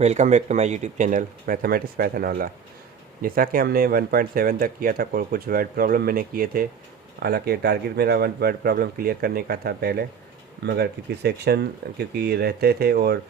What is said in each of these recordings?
Welcome back to my YouTube channel mathematics पैथनॉला। जैसा कि हमने 1.7 तक किया था, कुछ वर्ड प्रॉब्लम मैंने किए थे। हालांकि टारगेट मेरा वन वर्ड प्रॉब्लम क्लियर करने का था पहले, मगर क्योंकि रहते थे और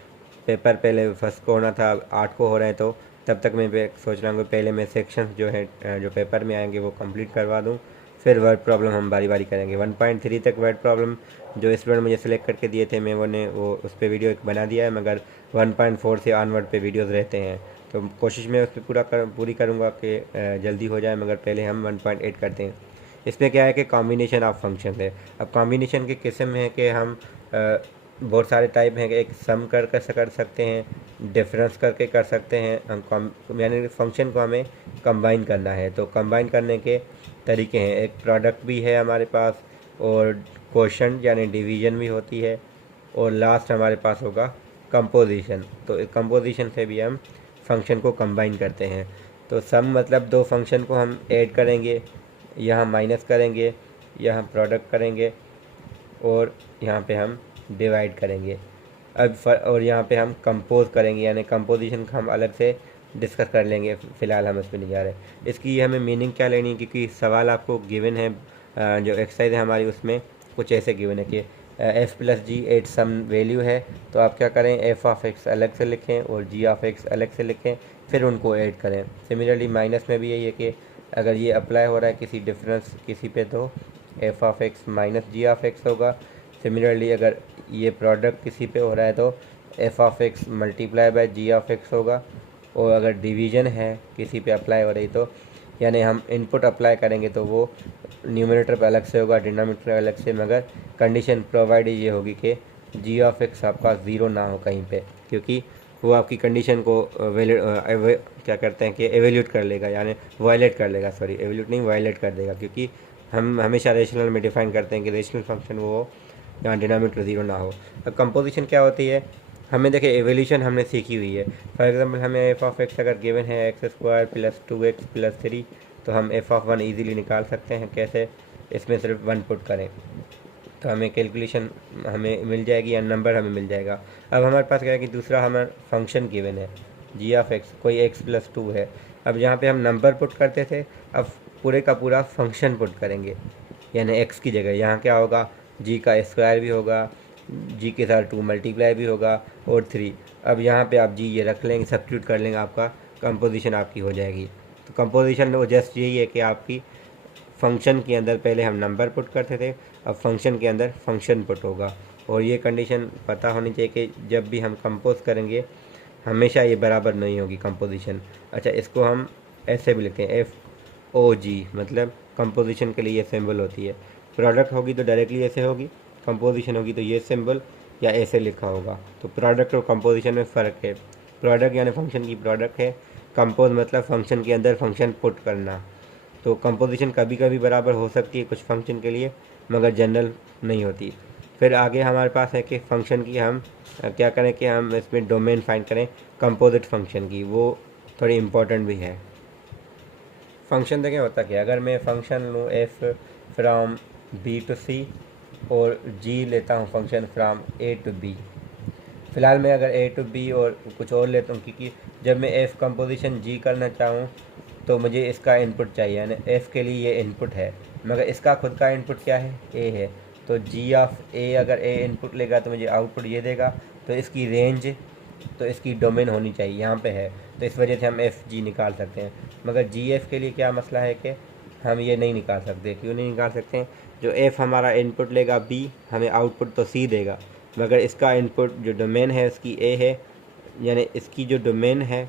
पेपर पहले फर्स्ट को होना था, 8 को हो रहे हैं, तो तब तक मैं सोच रहा हूँ कि पहले मैं सेक्शन जो है जो पेपर में आएंगे वो कंप्लीट करवा दूँ, फिर वर्ड प्रॉब्लम हम बारी बारी करेंगे। 1.3 तक वर्ड प्रॉब्लम जो स्टूडेंट मुझे सेलेक्ट करके दिए थे, मैं वो उस पर वीडियो एक बना दिया है, मगर 1.4 से ऑनवर्ड पे वीडियोस रहते हैं, तो कोशिश मैं उस पर पूरी करूँगा कि जल्दी हो जाए। मगर पहले हम 1.8 करते हैं। इसमें क्या है कि कॉम्बिनेशन ऑफ फंक्शन है। अब कॉम्बिनेशन के किस्म है कि हम बहुत सारे टाइप हैं कि एक सम कर सकते हैं, डिफरेंस करके कर सकते हैं। हम यानी फंक्शन को हमें कंबाइन करना है, तो कंबाइन करने के तरीके हैं। एक प्रोडक्ट भी है हमारे पास, और क्वोशंट यानी डिवीजन भी होती है, और लास्ट हमारे पास होगा कंपोजिशन। तो कंपोजिशन से भी हम फंक्शन को कंबाइन करते हैं। तो सम मतलब दो फंक्शन को हम ऐड करेंगे, यहाँ माइनस करेंगे, यहाँ प्रोडक्ट करेंगे, और यहाँ पे हम डिवाइड करेंगे। और यहाँ पे हम कंपोज करेंगे, यानी कंपोजिशन का हम अलग से डिस्कस कर लेंगे, फ़िलहाल हम इस पर नहीं जा रहे। इसकी हमें मीनिंग क्या लेनी है, क्योंकि सवाल आपको गिवन है, जो एक्सरसाइज है हमारी उसमें कुछ ऐसे गिवन है कि F plus G at some value है। तो आप क्या करें, एफ ऑफ एक्स अलग से लिखें और जी ऑफ एक्स अलग से लिखें, फिर उनको ऐड करें। सिमिलरली माइनस में भी यही है कि अगर ये अप्लाई हो रहा है किसी डिफरेंस किसी पे, तो F of X minus G of X होगा। सिमिलरली अगर ये प्रोडक्ट किसी पे हो रहा है तो F of X multiply by G of X होगा। और अगर डिवीज़न है किसी पे अप्लाई हो रही, तो यानी हम इनपुट अप्लाई करेंगे तो वो न्यूमरेटर पे अलग से होगा, डिनोमिनेटर अलग से, मगर कंडीशन प्रोवाइड ये होगी कि जी ऑफ एक्स आपका ज़ीरो ना हो कहीं पे, क्योंकि वो आपकी कंडीशन को क्या करते हैं कि एवेल्यूट कर लेगा, यानी वायलेट कर लेगा, सॉरी एवेल्यूट नहीं वायलेट कर देगा, क्योंकि हम हमेशा रेशनल में डिफाइन करते हैं कि रेशनल फंक्शन वो यहाँ डिनोमिनेटर ज़ीरो ना हो। अब कंपोजिशन क्या होती है, हमें देखिए एवोल्यूशन हमने सीखी हुई है। फॉर एग्जांपल हमें एफ ऑफ एक्स अगर गिवन है x square plus 2x plus 3, तो हम एफ ऑफ वन ईजिली निकाल सकते हैं। कैसे, इसमें सिर्फ वन पुट करें तो हमें कैलकुलेशन हमें मिल जाएगी या नंबर हमें मिल जाएगा। अब हमारे पास क्या है कि दूसरा हमारा फंक्शन गिवन है जी ऑफ एक्स, कोई एक्स प्लस 2 है। अब यहाँ पे हम नंबर पुट करते थे, अब पूरे का पूरा फंक्शन पुट करेंगे, यानी एक्स की जगह यहाँ क्या होगा, जी का स्क्वायर भी होगा, जी के साथ 2 मल्टीप्लाई भी होगा, और 3। अब यहाँ पे आप जी ये रख लेंगे, सब्स्टिट्यूट कर लेंगे, आपका कंपोजिशन आपकी हो जाएगी। तो कंपोजिशन वो जस्ट यही है कि आपकी फंक्शन के अंदर पहले हम नंबर पुट करते थे, अब फंक्शन के अंदर फंक्शन पुट होगा। और ये कंडीशन पता होनी चाहिए कि जब भी हम कंपोज करेंगे हमेशा ये बराबर नहीं होगी कंपोजिशन। अच्छा, इसको हम ऐसे भी लिखते हैं एफ ओ जी, मतलब कंपोजिशन के लिए ये सिंबल होती है। प्रोडक्ट होगी तो डायरेक्टली ऐसे होगी, कंपोजिशन होगी तो ये सिंबल या ऐसे लिखा होगा। तो प्रोडक्ट और कंपोजिशन में फ़र्क है। प्रोडक्ट यानी फंक्शन की प्रोडक्ट है, कंपोज मतलब फंक्शन के अंदर फंक्शन पुट करना। तो कंपोजिशन कभी कभी बराबर हो सकती है कुछ फंक्शन के लिए, मगर जनरल नहीं होती। फिर आगे हमारे पास है कि फंक्शन की हम क्या करें कि हम इसमें डोमेन फाइंड करें कंपोजिट फंक्शन की, वो थोड़ी इम्पोर्टेंट भी है। फंक्शन देखें होता क्या, अगर मैं फंक्शन लूँ F from B to C, और जी लेता हूँ function from A to B. फ़िलहाल मैं अगर ए टू बी और कुछ और लेता हूँ, क्योंकि जब मैं एफ़ कंपोजिशन जी करना चाहूँ तो मुझे इसका इनपुट चाहिए, यानी एफ़ के लिए ये इनपुट है, मगर इसका खुद का इनपुट क्या है, ए है। तो जी ऑफ ए अगर ए इनपुट लेगा तो मुझे आउटपुट ये देगा। तो इसकी रेंज, तो इसकी डोमेन होनी चाहिए, यहाँ पे है, तो इस वजह से हम एफ़ जी निकाल सकते हैं। मगर जी एफ़ के लिए क्या मसला है कि हम ये नहीं निकाल सकते। क्यों नहीं निकाल सकते हैं, जो एफ़ हमारा इनपुट लेगा बी, हमें आउटपुट तो सी देगा, मगर इसका इनपुट जो डोमेन है उसकी ए है, यानी इसकी जो डोमेन है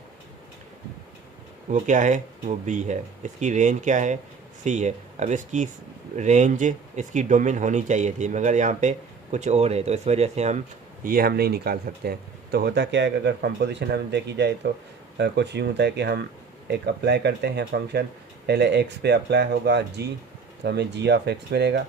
वो क्या है, वो बी है। इसकी रेंज क्या है, सी है। अब इसकी रेंज इसकी डोमेन होनी चाहिए थी, मगर यहाँ पे कुछ और है, तो इस वजह से हम नहीं निकाल सकते हैं। तो होता क्या है कि अगर कंपोजिशन हम देखी जाए तो कुछ यूँ होता है कि हम एक अप्लाई करते हैं फंक्शन, पहले एक्स पे अप्लाई होगा जी, तो हमें जी ऑफ एक्स मिलेगा।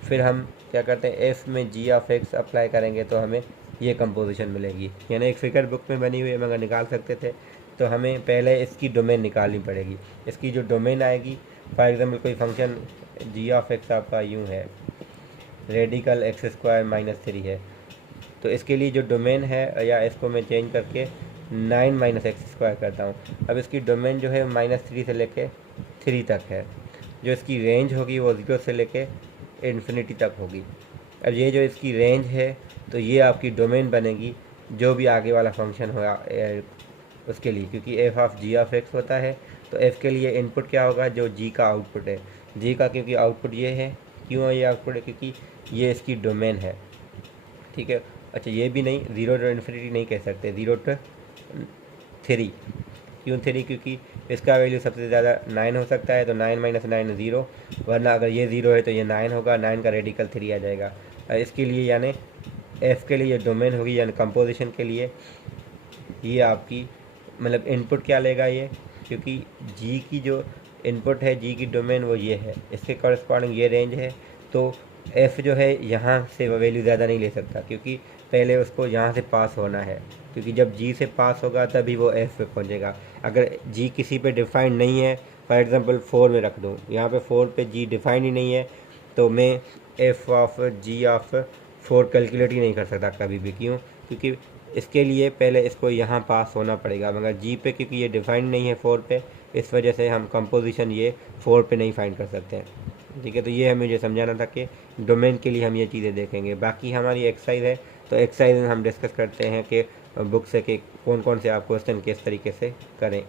फिर हम क्या करते हैं, एफ में जी ऑफ एक्स अप्लाई करेंगे तो हमें ये कंपोजिशन मिलेगी, यानी एक फिगर बुक में बनी हुई है मगर निकाल सकते थे। तो हमें पहले इसकी डोमेन निकालनी पड़ेगी। इसकी जो डोमेन आएगी, फॉर एग्जांपल कोई फंक्शन जी ऑफ एक्स आपका यूँ है, रेडिकल एक्स स्क्वायर माइनस 3 है, तो इसके लिए जो डोमेन है, या इसको मैं चेंज करके 9 माइनस एक्स स्क्वायर करता हूँ। अब इसकी डोमेन जो है -3 से लेके 3 तक है। जो इसकी रेंज होगी वो 0 से लेके इन्फिनिटी तक होगी। अब ये जो इसकी रेंज है तो ये आपकी डोमेन बनेगी जो भी आगे वाला फंक्शन होगा उसके लिए, क्योंकि F of ji of X होता है। तो एफ के लिए इनपुट क्या होगा, जो जी का आउटपुट है। जी का क्योंकि आउटपुट ये है, क्यों ये आउटपुट है, क्योंकि ये इसकी डोमेन है। ठीक है। अच्छा, ये भी नहीं, 0 टू इन्फिनिटी नहीं कह सकते, 0 टू 3। क्यों 3, क्योंकि इसका वैल्यू सबसे ज़्यादा 9 हो सकता है। तो 9 माइनस 9 0, वरना अगर ये 0 है तो ये 9 होगा, 9 का रेडिकल 3 आ जाएगा। इसके लिए यानी एफ़ के लिए डोमेन होगी, यानी कंपोजिशन के लिए ये आपकी मतलब इनपुट क्या लेगा ये, क्योंकि जी की जो इनपुट है, जी की डोमेन वो ये है, इसके कॉरस्पॉन्डिंग ये रेंज है। तो एफ़ जो है यहाँ से वैल्यू ज़्यादा नहीं ले सकता, क्योंकि पहले उसको यहाँ से पास होना है, क्योंकि जब जी से पास होगा तभी वो एफ़ पे पहुँचेगा। अगर जी किसी पे डिफाइंड नहीं है, फॉर एग्ज़ाम्पल 4 में रख दूँ, यहाँ पे 4 पे जी डिफाइंड ही नहीं है, तो मैं f of ji of 4 calculate ही नहीं कर सकता कभी भी। क्यों, क्योंकि इसके लिए पहले इसको यहाँ पास होना पड़ेगा, मगर जी पे क्योंकि ये डिफाइंड नहीं है 4 पे, इस वजह से हम कंपोजिशन ये 4 पे नहीं फाइंड कर सकते हैं। ठीक है। तो ये हमें मुझे समझाना था कि डोमेन के लिए हम ये चीज़ें देखेंगे। बाकी हमारी एक्सरसाइज है, तो एक्सरसाइज में हम डिस्कस करते हैं कि बुक से कि कौन कौन से आप क्वेश्चन किस तरीके से करें।